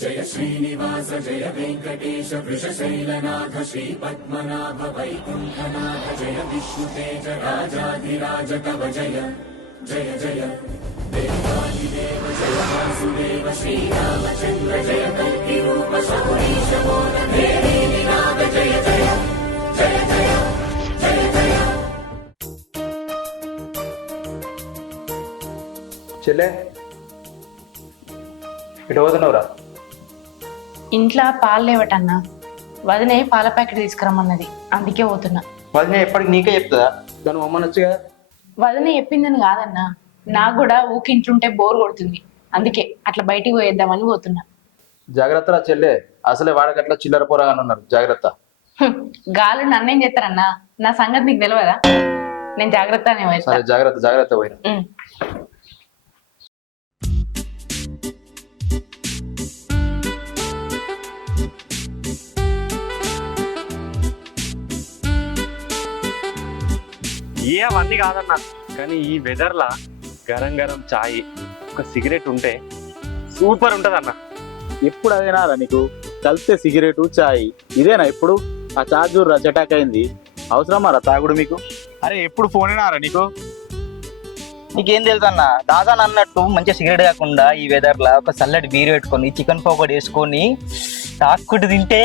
జయ శ్రీనివాస జయ వెంకటేశ వృషశైలనాథ శ్రీ పద్మనాభ వైకుంఠనాథ జయ విష్ణుతేజ రాజాధిరాజ కవ జయ జయ జయ దేవాదిదేవ జయ వాసుదేవ శ్రీరామచంద్ర జయ కల్కి రూప శౌరీశ మోద దేవీ నినాద జయ జయ జయ జయ జయ జయ. చెల్లె ఇటు పోతున్నావురా? ఇంట్లో పాలు లేవటన్నా, వదినే పాల ప్యాకెట్ తీసుకురమ్మన్నది, అందుకే పోతున్నా. వదిన ఎప్పటికి నీకే చెప్తుందా? దాని అమ్మనొచ్చు కదా. వదినే చెప్పిందని కాదన్నా, నాకు కూడా ఊకి ఇంట్లుంటే బోర్ కొడుతుంది, అందుకే అట్లా బయటికి పోయేద్దామని పోతున్నా. జాగ్రత్తరా చెల్లె, అసలే వాడకట్లా చిల్లర పోరాగానే ఉన్నారు, జాగ్రత్త. గాలు నన్నేం చేస్తారన్నా, నా సంగతి నీకు తెలియదా? నేను జాగ్రత్తనే పోయేస్తా. సరే జాగ్రత్త జాగ్రత్త పోయినా. అవన్నీ కాదన్నా, కానీ ఈ వెదర్లా గరం గరం చాయ్, ఒక సిగరెట్ ఉంటే సూపర్ ఉంటది అన్న. ఎప్పుడు అదేనారా నీకు? కలిస్తే సిగరెటు చాయ్ ఇదేనా ఇప్పుడు? ఆ చార్జర్ చటాక్ అయింది, అవసరమారా తాగుడు మీకు? అరే ఎప్పుడు ఫోనేనారా నీకు? నీకేం తెలుసు అన్న, దాదాని అన్నట్టు మంచిగా సిగరెట్ కాకుండా ఈ వెదర్ లా ఒక చల్లటి బీర్ పెట్టుకొని చికెన్ పకోడీ వేసుకొని తాక్కుంటూ తింటే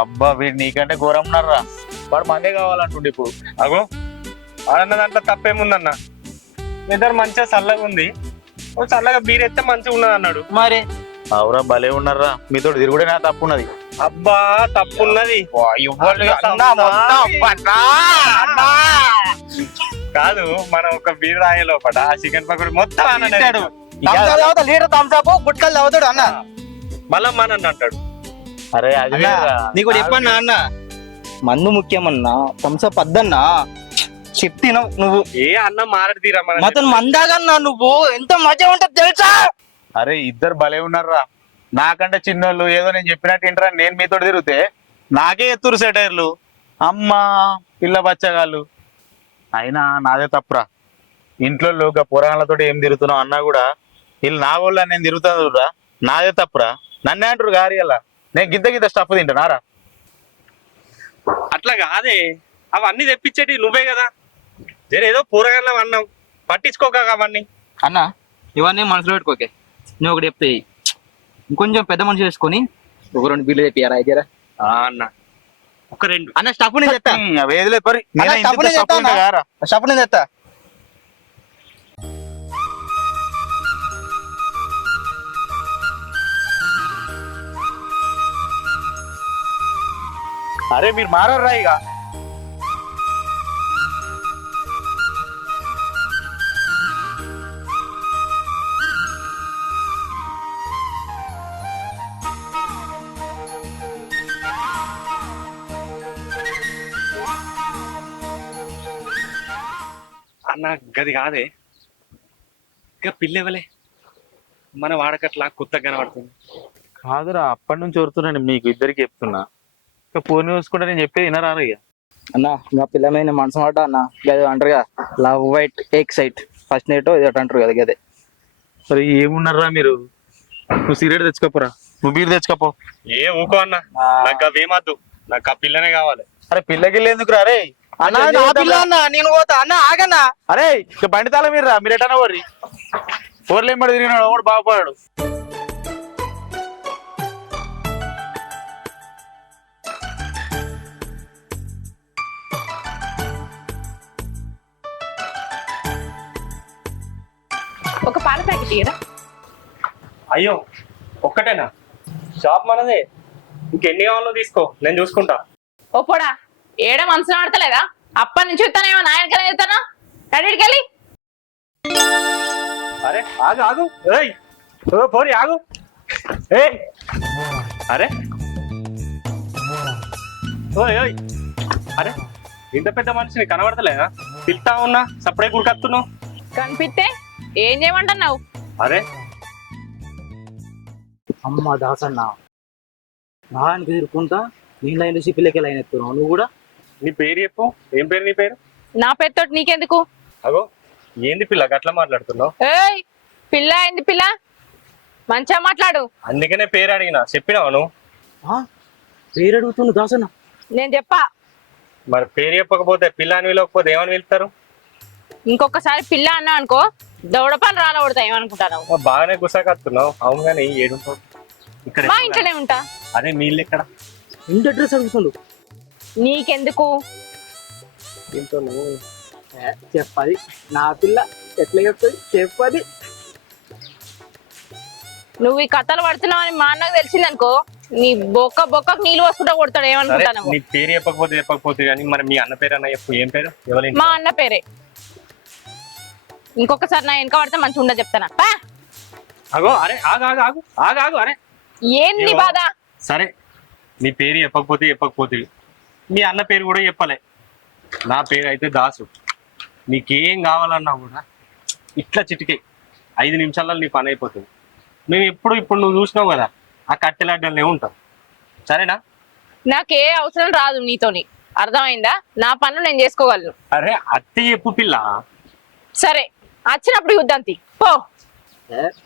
అబ్బా వీడు నీకంటే ఘోరం ఉన్నారా. వాడు మందే కావాలంటుండే ఇప్పుడు. అగో అన్న దాంట్లో తప్పేముందన్న, వెదర్ మంచిగా చల్లగా ఉంది, ఓ చల్లగా బీర్ ఎత్తే మంచిగా ఉన్నది అన్నాడు. మరి అవురా భలే ఉన్నారా, మీతో తిరుగుడే నా తప్పు ఉన్నది. అబ్బా తప్పున్నది కాదు, మనం ఒక బీర్ రాయే లోపల ఆ చికెన్ పకోడీ మొత్తం అన్నాడు. లీటర్ థమ్స్అప్ గుట్కలు తాగుతాడు అన్న, మళ్ళా మన అంటాడు. అరే అది నీకు చెప్పన్నా అన్న, మందు ముఖ్యమన్నా థమ్స్అప్ వద్దన్నా చెప్తినావు నువ్వు. ఏ అన్న మారడు తీరా మొత్తం మందాగన్నా నువ్వు, ఎంత మజా ఉంటది తెలుసా? అరే ఇద్దరు భలే ఉన్నారా, నాకంటే చిన్నోళ్ళు ఏదో నేను చెప్పినట్టు ఏంటరా, నేను మీతో తిరిగితే నాకే ఎత్తురు సెటైర్లు, అమ్మా పిల్ల బచ్చగాళ్ళు. అయినా నాదే తప్పురా, ఇంట్లో ఒక పురాణాలతో ఏం తిరుగుతున్నావు అన్నా కూడా వీళ్ళు నా వాళ్ళు నేను తిరుగుతున్నా, నాదే తప్పురా. నన్నే అంటారు గారి అలా, నేను గిద్ద గిద్ద స్టఫ్ తింటానారా? అట్లా కాదే, అవన్నీ తెప్పించేటి నువ్వే కదా, జర ఏదో పూరగానే అన్నావు, పట్టించుకోక అవన్నీ. అన్న ఇవన్నీ మనసులో పెట్టుకోకే, నువ్వు ఒకటి చెప్తే ఇంకొంచెం పెద్ద మనిషి వేసుకొని ఒక 2 బీర్లు తెప్పియారా ఇద్దరా అన్న? ఒక 2 అన్న స్టఫ్ నేను తెస్తా, వేదిలే పరి స్టఫ్ నేను తెస్తా. అరే మీరు మారరా ఇక. అన్న గది కాదే, ఇంకా పిల్లవలే మన వాడకట్లా కొత్తగా కనబడుతుంది. కాదురా అప్పటి నుంచి వరుతున్నాను మీకు ఇద్దరికి చెప్తున్నా, ఇంకా ఫోన్ చూసుకుంటే నేను చెప్పేది వినరా ఇక. అన్న నా పిల్లమైన మనసు మాట అన్న, గది అంటారు కదా love white excite first night ఇది అంటారు కదా గదే. సరే ఏమున్నారా మీరు, నువ్వు సిగరెట్ తెచ్చుకోపోరా, నువ్వు బీర్ తెచ్చుకోపో. ఏ ఊకో అన్న, నాకు అవేమద్దు, నాకు ఆ పిల్లనే కావాలి. అరే పిల్లకి ఎందుకు రా రే? అన్న నా పిల్ల అన్న, నేను పోతా అన్న, ఆగన్నా. అరే ఇక బండి తాళ మీరు రా, మీరు ఎటన్నా వర్రి ఊర్లు ఏమడి తిరిగినాడు వాడు బాగుపడాడు. ఒక పాల ప్యాకెట్ ఇయ్యరా? అయ్యో ఒక్కటేనా? షాప్ మనదే, ఇంకెన్ని కావాలో తీసుకో, నేను చూసుకుంటా. ఓ పోడా, ఏడ మనసులో ఆడతలేదా? అప్పటి నుంచి చెప్తానేమో, నాయనకనే చెప్తానా? అడిగికెళ్ళి. అరే ఆగు ఆగు, ఏయ్ ఓ పోరి ఆగు, ఏయ్ అరే ఓయ్ ఓయ్, అరే ఇంత పెద్ద మనిషిని కనబడతలేదా? పిలుతా ఉన్నా సప్పుడే గురికత్తున్నావు. కనిపిస్తే ఏం చేయమంటున్నావు? అరే అమ్మ దాసన్న, నానికి తిరుక్కుంటా నేను లైన్ చూసి పిల్లకి లైన్ ఎత్తున్నావు నువ్వు కూడా. నీ పేరు చెప్పు, ఏం పేరు నీ పేరు? నా పేరుతోటి నీకెందుకు? అగో ఏంది పిల్ల గట్లా మాట్లాడుతున్నావు? ఏయ్ పిల్ల, ఏంది పిల్ల? మంచిగా మాట్లాడు. అందుకనే పేరు అడిగినా, చెప్పినావా నువ్వు? పేరు అడుగుతుండు దాసన్న. నేను చెప్పా. మరి పేరు చెప్పకపోతే పిల్ల అని పిలవకపోతే ఏమని పిలుస్తారు? ఇంకొకసారి పిల్ల అన్నా అనుకో దౌడపాలు రాలకూడతా ఏమనుకుంటాను. బాగానే గుసాకత్తున్నావు. అవును కానీ ఏడుంటావు ఇక్కడ? మా ఇంట్లోనే ఉంటా. అదే మీ ఇల్లు ఎక్కడ? ఇంటి అడ్రస్ అడుగుతుండు. నీకెందుకు? చెప్పది నా పిల్ల ఎట్లా చెప్తుంది చెప్పది. నువ్వు ఈ కథలు పడుతున్నావని మా అన్నకు తెలిసిందనుకో నీ బొక్కకు నీళ్ళు వస్తుంటా కొడతాడు. సరే, ఏమనుకుంటాను? నీ పేరు చెప్పకపోతే కానీ మరి మీ అన్న పేరు అన్న చెప్పు. ఏం పేరు? ఎవరి? మా అన్న పేరే. ఇంకొకసారి నా వెనక పడితే మంచిగా ఉండదు చెప్తానా. అగో అరే ఆగు ఆగు ఆగు ఆగు ఆగు అరే ఏంది బాధ? సరే, నీ పేరు చెప్పకపోతే మీ అన్న పేరు కూడా చెప్పలే. నా పేరు అయితే దాసు. నీకేం కావాలన్నా కూడా ఇట్లా చిటికే 5 నిమిషాలలో నీ పని అయిపోతుంది. మేము ఇప్పుడు నువ్వు చూసినావు కదా ఆ కట్టెలాడ్డలే ఉంటాం. సరేనా? నాకే అవసరం రాదు నీతోని, అర్థమైందా? నా పనులు నేను చేసుకోగలను. అరే అత్తి చెప్పు పిల్ల. సరే వచ్చినప్పుడు యుద్ధాంతి పో.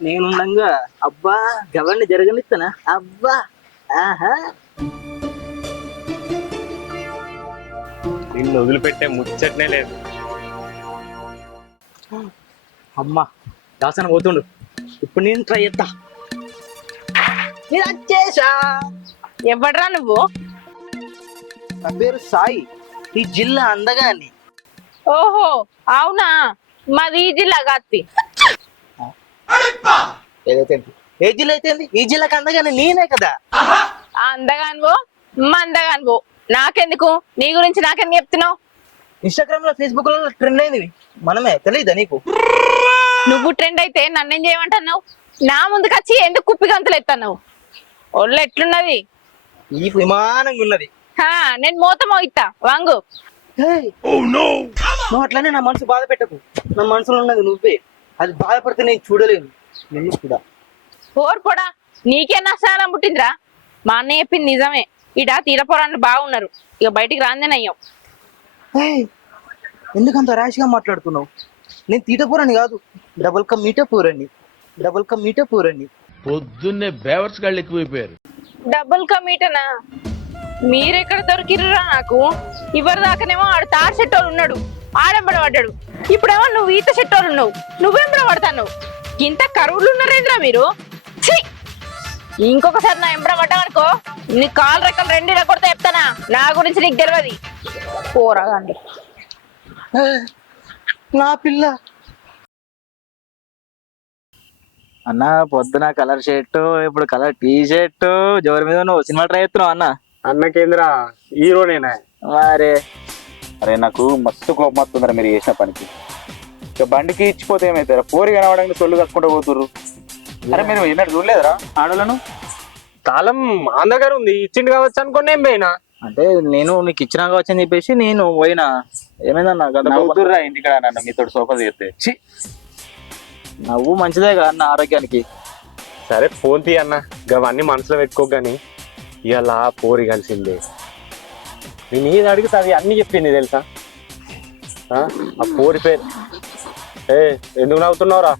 నేనుండగా అబ్బా గవర్ని జరగనిస్తానా? అబ్బా ఆహా నిన్ను వదిలిపెట్టే ముచ్చటనే లేదు. అమ్మా దాసన పోతుండు. ఇప్పుడు నేను ట్రై చేస్తా. నేను వచ్చేసా. ఎవడ్రా నువ్వు? నా పేరు సాయి, ఈ జిల్లా అందగాని. ఓహో అవునా, మాది ఈ జిల్లా గాత్తి. ఏదైతే ఏ జిల్లా అయితే ఈ జిల్లాకి అందగాని నేనే కదా. ఆ అందగానివో మందగానివో నాకెందుకు? నీ గురించి నాకెందుకు చెప్తున్నావు? ఇన్స్టాగ్రామ్ లో ఫేస్బుక్ లో ట్రెండ్ అయింది మనమే, తెలియదా నీకు? నువ్వు ట్రెండ్ అయితే నన్నేం చేయమంటున్నావు? నా ముందుకు వచ్చి ఎందుకు కుప్పి గంతులు ఎత్తావు? ఒళ్ళు ఎట్లున్నది? ఈ విమానంగా ఉన్నది. నేను మోతమో ఇత్తా వాంగు. నువ్వు అట్లానే నా మనసు బాధ పెట్టకు. నా మనసులో ఉన్నది నువ్వే. అది బాధపడితే నేను చూడలేను నిన్ను కూడా. పోడా నీకే నష్టాలం పుట్టిందిరా. మా అన్న చెప్పింది నిజమే. ఇడ తీరపోరాన్ని బాగున్నారు, ఇక బయటికి రాందేనయ్యాం. ఎందుకంత ర్యాష్గా మాట్లాడుతున్నావు? నేను తీటపూరని కాదు, డబుల్ కా మీట పూరని. పొద్దున్నే బేవర్స్ గాళ్ళు ఎక్కువైపోయారు. డబుల్ కమీటనా? మీరెక్కడ దొరికిర్రా నాకు? ఇవరి దాకానేమో ఆడు తాడు చెట్టోళ్ళు ఉన్నాడు, ఆడెంబడ పడ్డాడు. ఇప్పుడేమో నువ్వు ఈత చెట్టోళ్ళు ఉన్నావు, నువ్వెంబడ పడతావు. ఇంత కరువులు ఉన్నారేంద్రా మీరు? ఇంకొకసారి నా ఎంబడ పడ్డావనుకో నీ కాలు రెక్కలు 2 కొడితే చెప్తానా. నా గురించి నీకు తెలియదు. పోరాగండి. నా పిల్ల అన్న పొద్దున కలర్ షర్టు, ఇప్పుడు కలర్ టీ షర్టు, జోరు మీద నువ్వు సినిమా ట్రై చేస్తున్నావు అన్న. అన్నకేంద్ర హీరోనేనా? మరే అరే నాకు మస్తు కోపం వస్తుందిరా మీరు చేసిన పనికి. ఇక బండికి ఇచ్చిపోతే ఏమవుతారా? పోరి కనవడానికి సొల్లు కట్టుకుంటూ పోతుర్రు. అరే మీరు ఎన్నడూ చూడలేదురా ఆడోళ్ళను? తాళం మా దగ్గర ఉంది, ఇచ్చిండు కావచ్చు అనుకోండి. ఏం పోయినా అంటే నేను నీకు ఇచ్చినా కావచ్చు అని చెప్పేసి నేను పోయినా. ఏమైందన్నా నవ్వుతుర్రా ఇంటికాడ నన్ను మీతో సోఫా చేస్తే? నవ్వు మంచిదే కదా అన్న ఆరోగ్యానికి. సరే ఫోన్ తీ అన్న, అవన్నీ మనసులో పెట్టుకోగాని ఇలా పోరి కలిసిందే. నేను ఏది అడిగితే అది అన్ని చెప్పింది తెలుసా? ఆ పోరి పేరు. ఎందుకు నవ్వుతున్నావురా?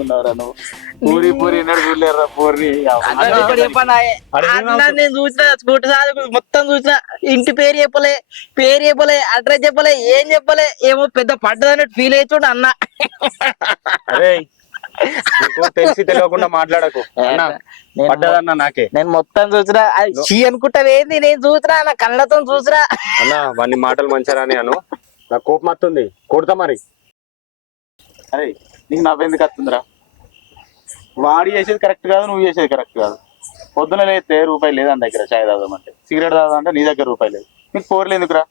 ఉన్నావురా నువ్వు? పూరి పూరి చూడలేరా పూరి? నేను చూసిన స్కూటర్ మొత్తం చూసిన. ఇంటి పేరు చెప్పలే, అడ్రస్ చెప్పలే, ఏం చెప్పలే. ఏమో పెద్ద పడ్డదన్నట్టు ఫీల్ అవుతుండ అన్న. అరే తెలిసి తెలియకుండా మాట్లాడకు. పడ్డదన్నా నాకే. నేను మొత్తం చూసినా. అది అనుకుంటావేంది? నేను చూసినా, నా కళ్ళతో చూసినా అన్నా. వాని మాటలు మంచిరాని అను, నాకు కోపం వస్తుంది, కొడతా మరి. అరే నీకు నవ్వెందుకు వస్తుందిరా? వాడి చేసేది కరెక్ట్ కాదు, నువ్వు చేసేది కరెక్ట్ కాదు. పొద్దున లేస్తే రూపాయలు లేదు అని దగ్గర చాయ్ తాగుదామంటే, సిగరెట్ తాగుదామంటే నీ దగ్గర రూపాయలు లేదు. నీకు పోర్లు ఎందుకురా?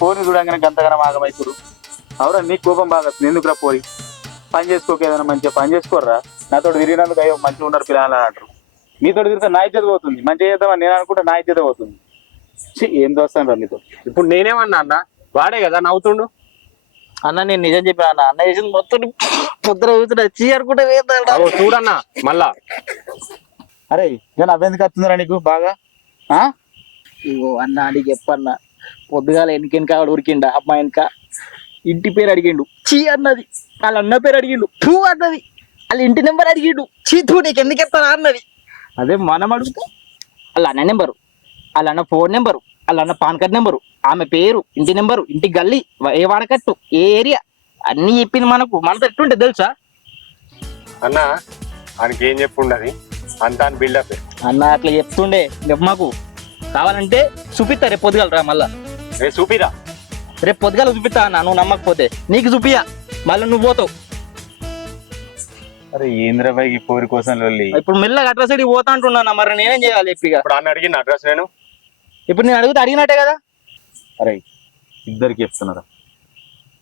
పోరిని చూడంగానే గంతగానం ఆగమవుతురు. అవురా నీకు కోపం బాగా వస్తుంది ఎందుకురా? పోరి పని చేసుకోక ఏదైనా మంచిగా పని చేసుకోర్రా. నాతో తిరిగినందుకు అయ్యో మంచిగా ఉన్నారు పిల్లలు అని అంటారు. మీతో తిరిగితే నా ఇజ్జత పోతుంది. మంచిగా చేద్దామని నేను అనుకుంటే నా ఇజ్జత పోతుంది. ఏం దోస్తాను రా నీతో. ఇప్పుడు నేనేమన్నా అన్న? వాడే కదా నవ్వుతుండు. అన్న నేను నిజం చెప్పిన అన్న చేసింది మొత్తం పొద్దున చూస్తున్నా. అనుకుంటే చూడన్నా మళ్ళా. అరే ఇక నవ్వెందుకు వస్తుందిరా నీకు బాగా? అన్న అడిగి చెప్పన్న. పొద్దుగాల వెనక ఉరికిండ అమ్మాయి వెనక ఇంటి పేరు అడిగిండు, చీ అన్నది. వాళ్ళ అన్న పేరు అడిగిండు, పూ అన్నది. వాళ్ళ ఇంటి నెంబర్ అడిగిడు. చీతు నీకు ఎందుకు ఎత్తానా అన్నది. అదే మనం అడిగితే వాళ్ళ అన్న నెంబరు, వాళ్ళ అన్న ఫోన్ నెంబరు, వాళ్ళ అన్న పాన్ కార్డ్ నెంబరు, ఆమె పేరు, ఇంటి నెంబరు, ఇంటి గల్లీ, ఏ వాడకట్టు, ఏ ఏరియా అన్ని చెప్పింది మనకు. మనతో ఎట్లుంటే తెలుసా అన్న ఆయనకి ఏం చెప్పుండది అంతా అని బిల్డప్. అన్న అట్లా చెప్తుండే. మాకు కావాలంటే చూపిస్తా రేపు పొద్దుగలరా మళ్ళా. రే చూపిరా. రేపు పొద్దుగాల చూపిస్తా అన్న, నువ్వు నమ్మకపోతే. నీకు చూపియా, మళ్ళీ నువ్వు పోతావు. అరే ఏంద్రబాయ్ ఈ పోరి కోసం లొల్లి. ఇప్పుడు మెల్లగా అడ్రస్ అడిగి పోతా అంటున్నా. మరి నేనేం చేయాలి చెప్పిగా? ఇప్పుడు అన్న అడిగిన అడ్రస్ నేను ఇప్పుడు నేను అడిగితే అడిగినట్టే కదా. అరే ఇద్దరికి చెప్తున్నారా,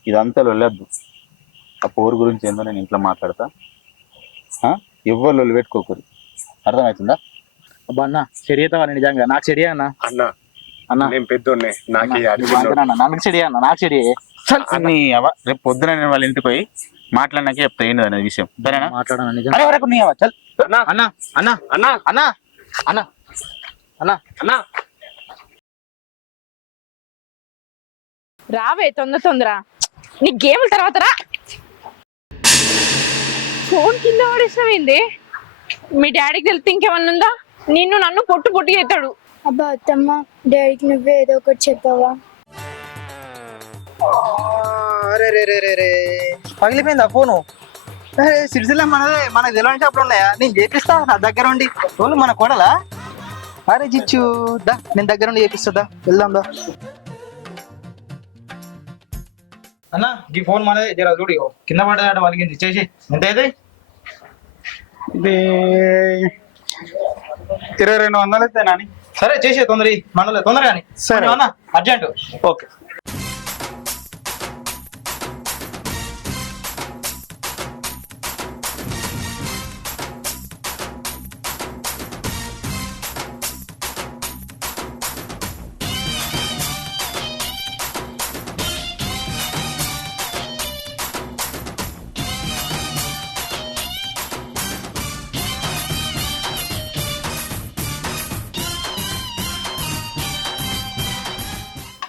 ఇదంతా లొల్లద్దు. ఆ పోరు గురించి ఏందో నేను ఇంట్లో మాట్లాడతా. ఎవ్వరు లొల్లి పెట్టుకోకూరు, అర్థమవుతుందా? అబ్బా అన్న చెడియతావా నిజంగా? నాకు చెడియా అన్న. అన్న అన్న నేను పెద్దోన్నే, నాకు నాకు చెడియా అన్న, నాకు చెడియే. రేపు పొద్దున నేను వాళ్ళ ఇంటికి పోయి మాట్లాడినాకే చెప్తా ఏంది అనే విషయం, సరేనా? మాట్లాడాను నిజం. అరే వరకు నీ అవ్వ, చల్. అన్న అన్న అన్న అన్న అన్న అన్న అన్న అన్న రావే తొందర నీ గేమ్ల తర్వాత రా. ఫోన్ కింద పడేసినవేంది? మీ డాడీకి తెలిస్తే ఇంకేమన్నా ఉందా? నిన్ను నన్ను పొట్టు చేస్తాడు. అబ్బా అత్తమ్మ, డాడీకి నువ్వే ఏదో ఒకటి చెప్పవా? అరే రే రే రే రే పగిలిపోయిందా ఫోను? సిరిసిల్ల మనదే, మనకు తెలియని షాపులు ఉన్నాయా? నేను చేపిస్తా నా దగ్గర ఉండి. వాళ్ళు మన కొడలా? అరే చిచ్చు దా, నేను దగ్గర ఉండి చేపిస్తుందా, వెళ్దాం దా. అన్న ఈ ఫోన్ మనదే, జర చూడు కింద పడ్డదాట వలిగింది. చేసి ఎంత అయితే ఇది 2200 అయితే నాని. సరే చేసే తొందర మనలే తొందరగా అని. సరే అన్న అర్జెంట్. ఓకే.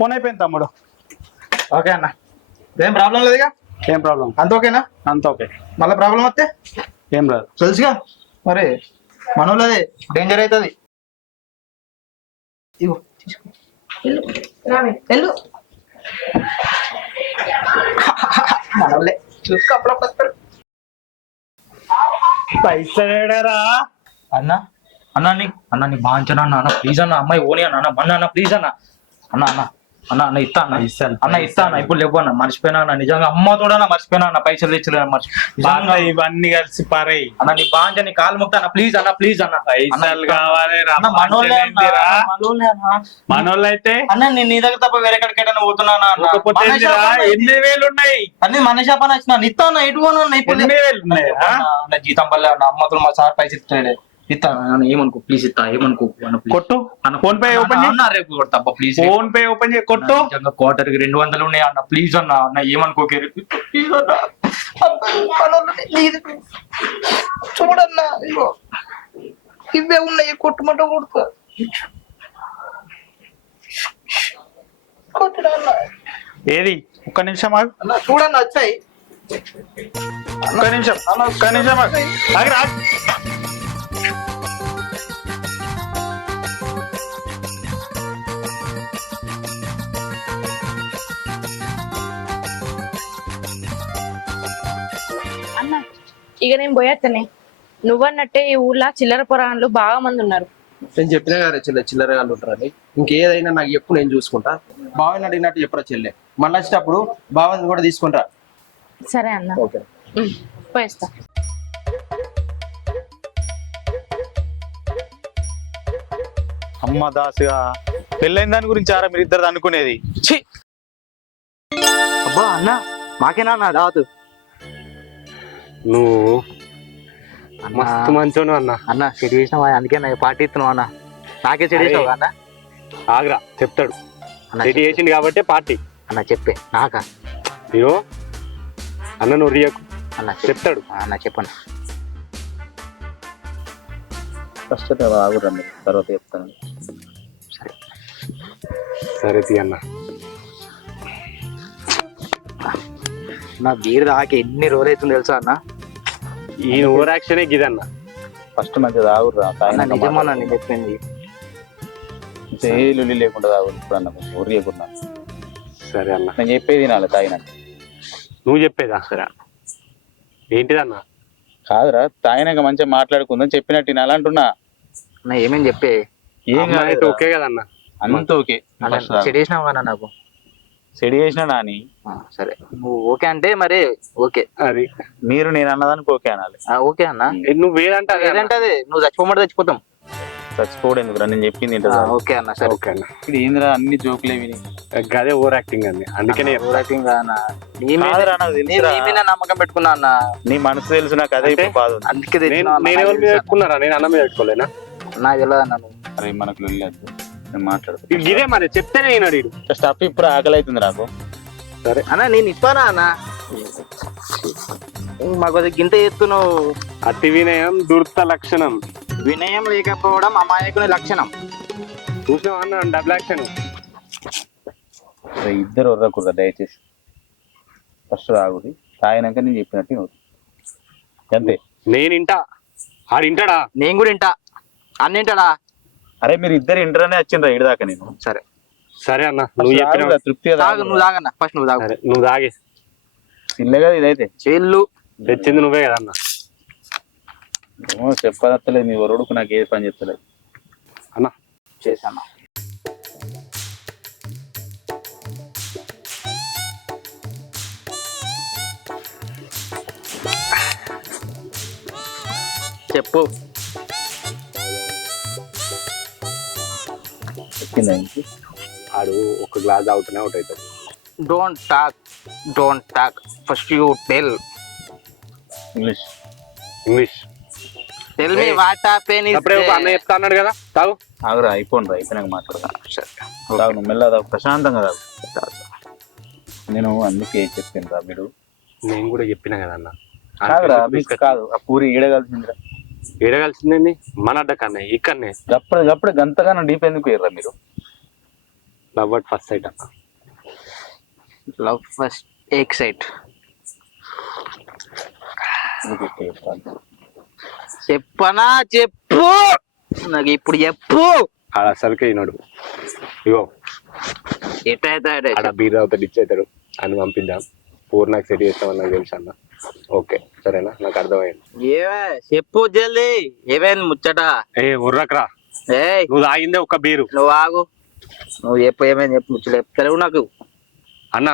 ఫోన్ అయిపోయింది తమ్ముడు. ఓకే అన్న, ఏం ప్రాబ్లం లేదుగా? ఏం ప్రాబ్లం? అంత ఓకేనా? అంత ఓకే. మళ్ళీ ప్రాబ్లం వస్తే ఏం రాదు, తెలుసుగా. మరి మనోళ్ళదే డేంజర్ అవుతుంది. ఇగో వెళ్ళు. మనోళ్ళే చూసుకో, అప్పుడప్పుడు వస్తారు. పైసలేడరా అన్న అన్న నీ బాంచనా అన్న, ప్లీజ్ అన్న. అమ్మాయి ఓని అన్న, అన్న ప్లీజ్ అన్న. అన్న అన్న అన్న అన్న ఇస్తా అన్న, అన్న ఇస్తా అన్న. ఇప్పుడు లేవు అన్న, మర్చిపోయినా అన్న. నిజంగా అమ్మ తోడా మర్చిపోయినా అన్న, పైసలు తెచ్చలే మర్చిపోయినా. ఇవన్నీ కలిసి పారాయి అన్న. నీ బాంచ నీ కాలు మొక్తా అన్న, ప్లీజ్ అన్న, ప్లీజ్ అన్న. పైసలు కావాలి మనోళ్ళు అయితే అన్న. నేను నీ దగ్గర తప్ప వేరే ఎక్కడికైనా పోతున్నా అన్న. 8,000 ఉన్నాయి అన్ని మన షాప్ అని వచ్చిన ఇస్తా అన్న. ఎటు పోను అన్న, ఇప్పుడు 8,000 ఉన్నాయి. నా జీతం వల్ల అన్న, అమ్మతులు మా సార్ పైసలు ఇస్తాడే. ఇస్తా అన్న, ఏమనుకో ప్లీజ్, ఇస్తా ఏమనుకో. కొట్టు, ఫోన్ పే ఓపెన్ చేయి. రేపు కొడతా ప్లీజ్. ఫోన్ పే ఓపెన్ చేయి, కొట్టు. క్వార్టర్ కి 200 ఉన్నాయి అన్న, ప్లీజ్ అన్న. అన్న ఏమనుకోకే, చూడన్నా. ఇవే ఉన్నాయి, కొట్టుమంట కొడుతా. ఏది ఒక్క నిమిషం ఆగు. అన్న చూడన్నా వచ్చాయి. ఒక్క నిమిషం ఆగు. ఆగిరా. అన్న ఇక నేను పోయేత్తనే. నువ్వన్నట్టే ఈ ఊర్లో చిల్లర పొరాన్లు బాగా మంది ఉన్నారు. నేను చెప్పినా కదా చిల్లర వాళ్ళు ఉంటారని. ఇంకేదైనా నాకు చెప్పు, నేను చూసుకుంటా. బావని అడిగినట్టు చెప్పరా చెల్లె. మళ్ళీ వచ్చేటప్పుడు బావని కూడా తీసుకుంటా. సరే అన్న, ఓకే పోయేస్తా. అమ్మ దాసుగా పెళ్ళైన దాని గురించి ఆరా మీరు ఇద్దరు అనుకునేది. అబ్బా అన్న, మాకేనా అన్న దావతు? నువ్వు మస్తు మంచోను అన్న. అన్న చెడు చేసినావా? అందుకే నా పార్టీ ఇస్తున్నావు అన్న. నాకే చెడు చేసావు అన్న. ఆగ్రా చెప్తాడు. చెడు చేసింది కాబట్టి పార్టీ అన్న. చెప్పే నాకా? మీరు అన్న నువ్వు రియకు అన్న చెప్తాడు. అన్న చెప్పను. ఫస్ట్ ఆగురండి, తర్వాత చెప్తాను. సరే తీ అన్న. నా బీర్ దాకా ఎన్ని రోజులు అవుతుంది తెలుసా అన్న? ఈ ఓవర్ యాక్షనే గిదన్న. ఫస్ట్ మంచిగా తాగుర్రా అన్న నిజమన్నా నేను చెప్పింది. లొల్లి లేకుండా తాగురు ఇప్పుడు అన్న ఊరి లేకుండా. సరే అన్న, నేను చెప్పేది నాలే తాగినాక. నువ్వు చెప్పేదా? సరే ఏంటిదన్న? కాదురా తాగినాక మంచిగా మాట్లాడుకుందాం చెప్పినట్టు వినాలి అంటున్నా. అన్న ఏమేం చెప్పే ఏం అమ్మాయి అయితే కాదు ఓకే కదన్న? అంత ఓకే. చెడేసినావు కదా నాకు. సెడి చేసిన నాని సరే నువ్వు ఓకే అంటే మరి ఓకే. అది మీరు నేను అన్నదానికి ఓకే అనాలి. ఓకే అన్న. నువ్వు వేదంటే ఏదంటే అది నువ్వు చచ్చిపోమంటే చచ్చిపోతాం. చచ్చిపోవడం ఎందుకురా నేను చెప్పింది ఓకే అన్న. సరే ఓకే అన్న. ఇది ఏందిరా అన్ని జోకులే విని. గదే ఓవర్ యాక్టింగ్ అండి, అందుకనే కాదురా, నాకు తెలుసురా. నమ్మకం పెట్టుకున్నా అన్న. నీ మనసు తెలుసు నాకు అదే ఇప్పుడు బాధ ఉంది. అందుకే నేను ఎవరి మీద పెట్టుకున్నారా? నేను అన్న మీద పెట్టుకోలేనా? నాకు తెలియదు అన్న. అరే మనకు వెళ్ళలేదు నేను మాట్లాడుతా. ఇదే మరి చెప్తేనే అయినాడు వీడు. స్టఫ్ ఇప్పుడు ఆకలి అవుతుంది నాకు. సరే అన్న నేను ఇస్తానా అన్న. మాకు గింత ఎత్తున్నావు. అతి వినయం దుర్త లక్షణం. వినయం లేకపోవడం అమాయకుని లక్షణం. చూసినావా అన్న డబుల్ యాక్షన్? ఇద్దరు వర్రకూడదు దయచేసి. ఫస్ట్ తాగుది తాగినాక నేను చెప్పినట్టు నువ్వు అంతే. నేను ఇంటా, ఆడు ఇంటాడా? నేను కూడా ఇంటా. అన్న ఇంటాడా? అరే మీరు ఇద్దరు ఇంటర్నే వచ్చిండ్రా ఇడిదాకా నేను. సరే సరే అన్న, నువ్వు చెప్పిన తృప్తిగా తాగు. నువ్వు తాగన్న ఫస్ట్. నువ్వు తాగు. నువ్వు తాగే ఇల్లే కదా ఇదైతే. చెల్లు తెచ్చింది నువ్వే కదా అన్న. చెప్పదత్తలేదు నీ వరుడుకు నాకు ఏ పని చెప్తలేదు అన్న. చేశాను. చెప్పు. చెప్పిందా ఇంటి ఆడు ఒక గ్లాస్ తాగుతూనే అవుట్ అవుతాడు. Don't talk first you tell English. Tell me what happen is. అప్పుడే ఒక అన్న చెప్తా అన్నాడు కదా, తాగు. ఆగురా అయిపోండి అయిపోయినాక మాట్లాడతా. తాగు నువ్వు మెల్లగా తాగు ప్రశాంతంగా తాగు. నేను అందుకే చెప్పాను రా మీరు. నేను కూడా చెప్పినా కదా అన్న. కాదురా మీకు కాదు ఆ పూరి ఈడగలిసిందిరా. ఏడగలిసిందండి మన అడ్డ కన్నా ఇక్కడనే. గప్పుడు గంతగానో డీప్ ఎందుకు పోయారా మీరు? లవ్ అట్ ఫస్ట్ సైట్ అన్న. Love first excite. చెప్పనా? చెప్పు నాకు ఇప్పుడు చెప్పు. ఆడ అసలుకే ఈనాడు ఇగో ఎట్టయితే ఆడ బీర్ అవుతాడు ఇచ్చి అవుతాడు అని పంపిద్దాం. పూర్ణాకి సెట్ చేస్తామని నాకు తెలుసు అన్న. ఓకే సరేనా, నాకు అర్థమైంది. ఏవే చెప్పు జల్దీ. ఏమైంది ముచ్చట? ఏ ఉర్రకరా, ఏయ్ నువ్వు తాగిందే ఒక బీరు. నువ్వు ఆగు. నువ్వు చెప్పు ఏమైంది చెప్పు. ముచ్చట చెప్తలేవు నాకు. అన్న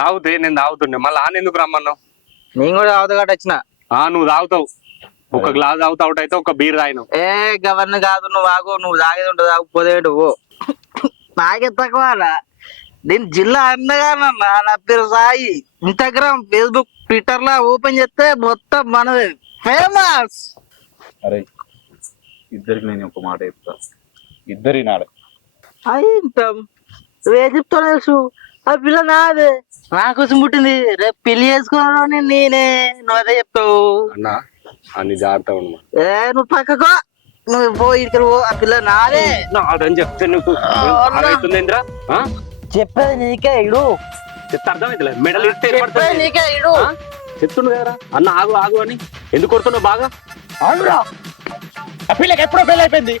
తాగుతే నేను తాగుతుండే మళ్ళీ ఆన ఎందుకు రమ్మన్నావు? నేను కూడా అవతగాట వచ్చిన. నువ్వు తాగుతావు, ఒక గ్లాస్ తాగుతా అవుట్ అయితే ఒక బీర్ తాగినావు. గవర్న కాదు. నువ్వు ఆగు. నువ్వు తాగేది ఉంటుంది తాగుపోతే నువ్వు. నాకే తక్కువ నేను జిల్లా అన్నగానన్నా. నా పేరు సాయి. ఇన్స్టాగ్రామ్, ఫేస్బుక్, ట్విట్టర్ లా ఓపెన్ చేస్తే మొత్తం మనది ఫేమస్. అరే ఇద్దరికి నేను ఒక మాట చెప్తా. ఇద్దరి నాడు అయింటాం. నువ్వే చెప్తావు తెలుసు. ఆ పిల్ల నాదే, నా కోసం పుట్టింది. రేపు పెళ్లి చేసుకోవడం నేనే. నువ్వు అదే చెప్తావు. అన్న అన్ని జాగ్రత్త ఉన్నా. నువ్వు పక్కకో. నువ్వు పో ఇక్కడ పో. ఆ పిల్ల నాదే. నాదని చెప్తే నువ్వు అవుతుందేంద్రా? చెప్పేది నీకే ఇడు. చెప్తే అర్థమైతలే. మెడల్ ఇస్తే చెప్పేది నీకే ఇడు. చెప్తుండు కదరా అన్న ఆగు ఆగు అని. ఎందుకు కొడుతున్నావు బాగా? అవునురా. ఆ పిల్లకి ఎప్పుడో పెళ్ళి అయిపోయింది.